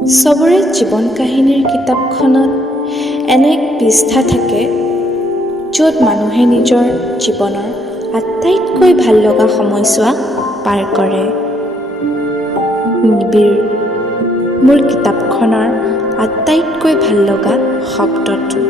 চবৰে জীৱন কাহিনীৰ কিতাপখনত এনে এক পৃষ্ঠা থাকে য'ত মানুহে নিজৰ জীৱনৰ আটাইতকৈ ভাল লগা সময়ছোৱা পাৰ কৰে। নিবিড় মোৰ কিতাপখনৰ আটাইতকৈ ভাল লগা শব্দটো।